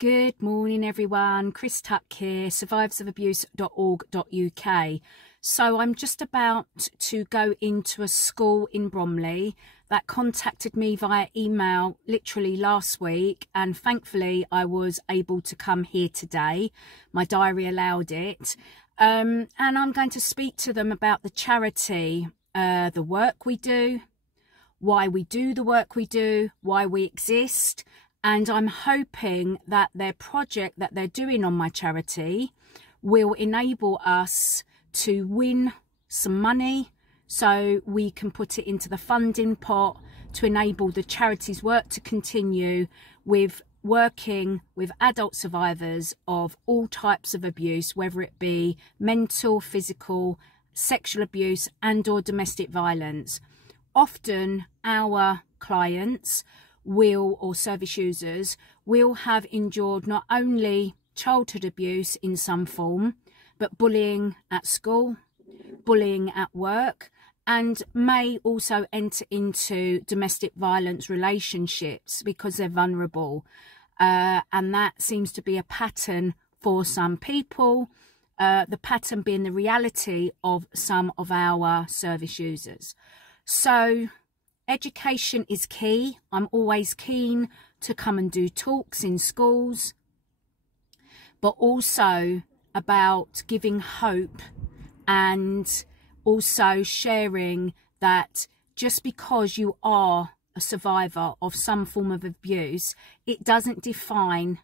Good morning, everyone. Chris Tuck here, survivorsofabuse.org.uk. So I'm just about to go into a school in Bromley that contacted me via email literally last week, and thankfully I was able to come here today. My diary allowed it. And I'm going to speak to them about the charity, the work we do, why we do the work we do, why we exist. And I'm hoping that their project that they're doing on my charity will enable us to win some money so we can put it into the funding pot to enable the charity's work to continue with working with adult survivors of all types of abuse, whether it be mental, physical, sexual abuse and/or domestic violence. Often our clients or service users will have endured not only childhood abuse in some form, but bullying at school, bullying at work, and may also enter into domestic violence relationships because they're vulnerable. And that seems to be a pattern for some people, the pattern being the reality of some of our service users. So education is key. I'm always keen to come and do talks in schools, but also about giving hope and also sharing that just because you are a survivor of some form of abuse, it doesn't define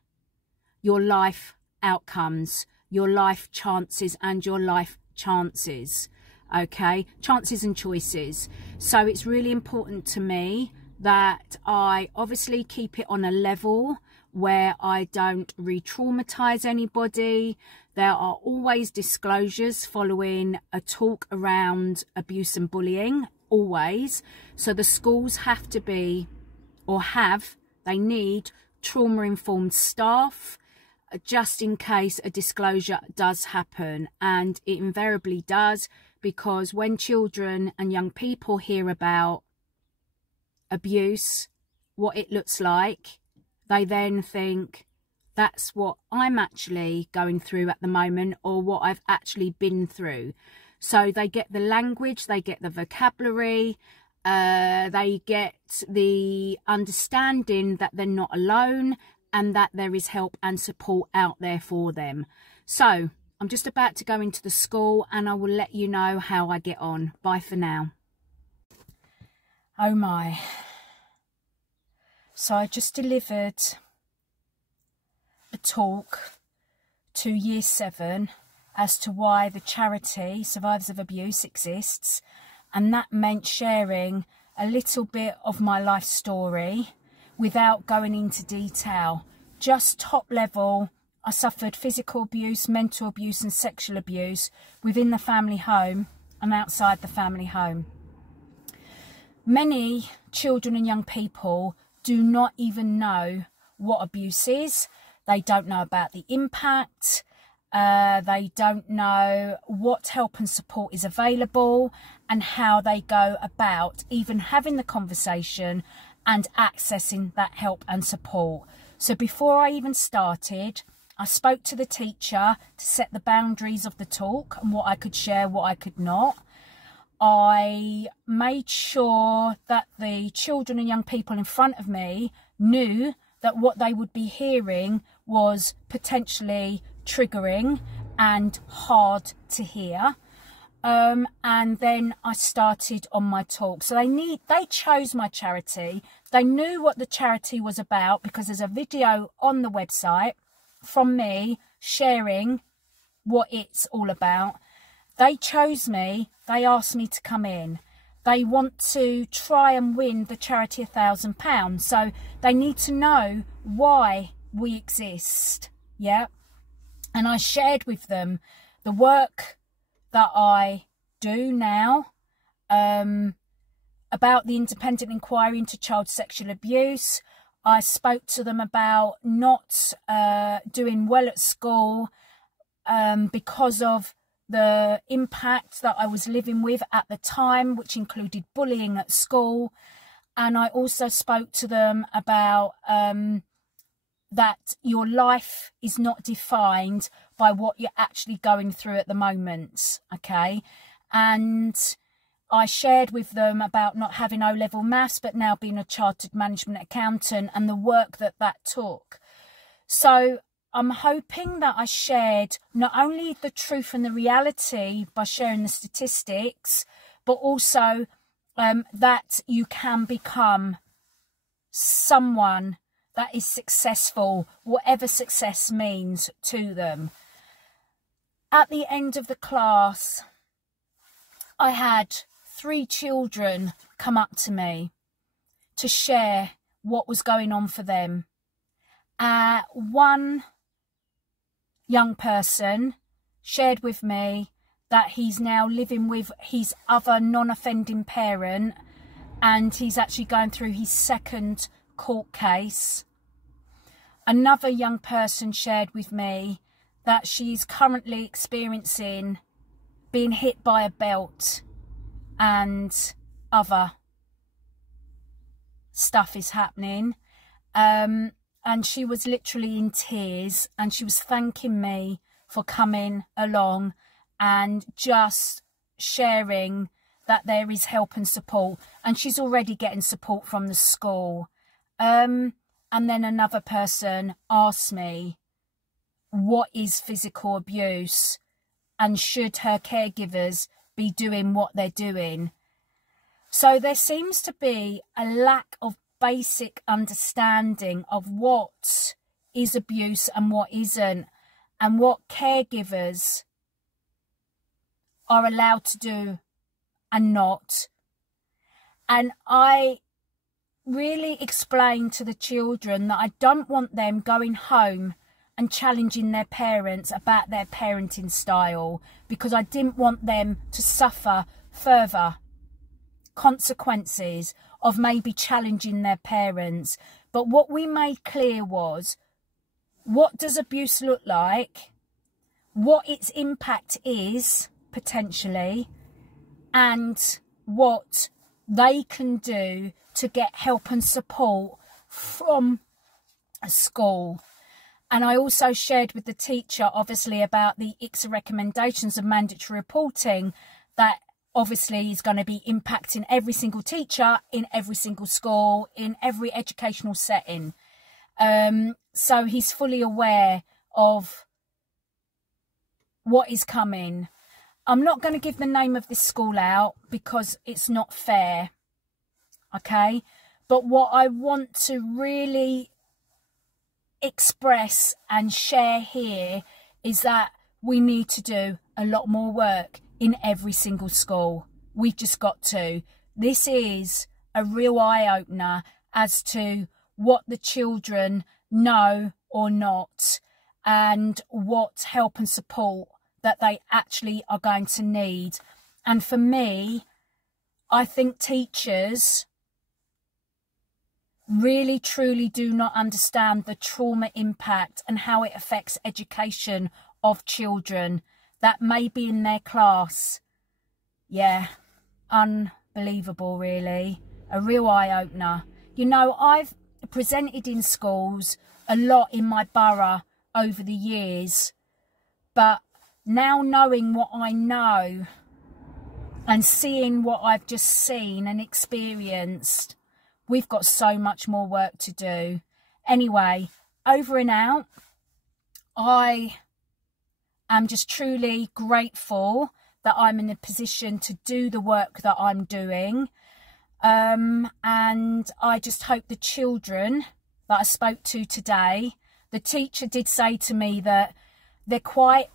your life outcomes, your life chances and your life chances. Okay, chances and choices. So it's really important to me that I obviously keep it on a level where I don't re-traumatize anybody. There are always disclosures following a talk around abuse and bullying, always. So the schools have to be, or they need trauma-informed staff just in case a disclosure does happen, and it invariably does. Because when children and young people hear about abuse, what it looks like, they then think that's what I'm actually going through at the moment, or what I've actually been through. So they get the language, they get the vocabulary, they get the understanding that they're not alone and that there is help and support out there for them. So I'm just about to go into the school and I will let you know how I get on. Bye for now. Oh my. So I just delivered a talk to Year 7 as to why the charity Survivors of Abuse exists. And that meant sharing a little bit of my life story without going into detail. Just top level. I suffered physical abuse, mental abuse and sexual abuse within the family home and outside the family home. Many children and young people do not even know what abuse is. They don't know about the impact. They don't know what help and support is available and how they go about even having the conversation and accessing that help and support. So before I even started, I spoke to the teacher to set the boundaries of the talk and what I could share, what I could not. I made sure that the children and young people in front of me knew that what they would be hearing was potentially triggering and hard to hear. And then I started on my talk. So they chose my charity. They knew what the charity was about because there's a video on the website from me sharing what it's all about. They chose me. They asked me to come in. They want to try and win the charity £1,000. So they need to know why we exist. Yeah. And I shared with them the work that I do now, about the independent inquiry into child sexual abuse. I spoke to them about not doing well at school because of the impact that I was living with at the time, which included bullying at school. And I also spoke to them about that your life is not defined by what you're actually going through at the moment, okay? And I shared with them about not having O-level maths, but now being a chartered management accountant and the work that that took. So I'm hoping that I shared not only the truth and the reality by sharing the statistics, but also that you can become someone that is successful, whatever success means to them. At the end of the class, I had 3 children come up to me to share what was going on for them. One young person shared with me that he's now living with his other non-offending parent, and he's actually going through his 2nd court case. Another young person shared with me that she's currently experiencing being hit by a belt and other stuff is happening. And she was literally in tears, and she was thanking me for coming along and just sharing that there is help and support, and she's already getting support from the school. And then another person asked me, what is physical abuse, and should her caregivers be doing what they're doing? So there seems to be a lack of basic understanding of what is abuse and what isn't, and what caregivers are allowed to do and not. And I really explained to the children that I don't want them going home and challenging their parents about their parenting style, because I didn't want them to suffer further consequences of maybe challenging their parents. But what we made clear was, what does abuse look like, what its impact is potentially, and what they can do to get help and support from a school. And I also shared with the teacher, obviously, about the ICSA recommendations of mandatory reporting that obviously is going to be impacting every single teacher in every single school, in every educational setting. So he's fully aware of what is coming. I'm not going to give the name of this school out because it's not fair, okay? But what I want to really express and share here is that we need to do a lot more work in every single school. We've just got to. This is a real eye-opener as to what the children know or not, and what help and support that they actually are going to need. And for me, I think teachers really truly do not understand the trauma impact and how it affects education of children that may be in their class. Yeah, unbelievable, really. A real eye-opener. You know, I've presented in schools a lot in my borough over the years, but now knowing what I know and seeing what I've just seen and experienced, we've got so much more work to do. Anyway, over and out. I am just truly grateful that I'm in a position to do the work that I'm doing. And I just hope the children that I spoke to today, the teacher did say to me that they're quite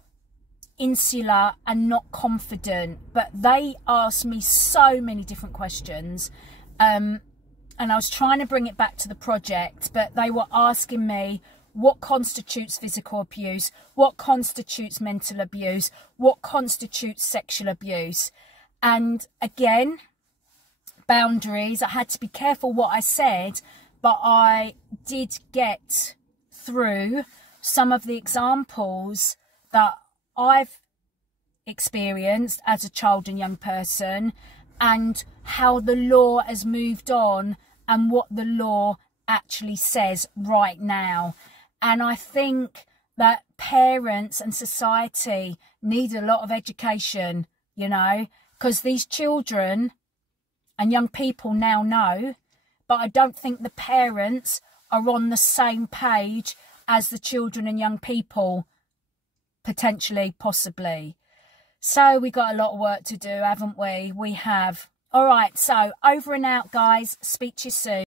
insular and not confident, but they asked me so many different questions. And I was trying to bring it back to the project, but they were asking me what constitutes physical abuse, what constitutes mental abuse, what constitutes sexual abuse. And again, boundaries. I had to be careful what I said, but I did get through some of the examples that I've experienced as a child and young person, and how the law has moved on and what the law actually says right now. And I think that parents and society need a lot of education, you know, because these children and young people now know, but I don't think the parents are on the same page as the children and young people, potentially, possibly. So we got a lot of work to do, haven't we? We have. All right, so over and out, guys. Speak to you soon.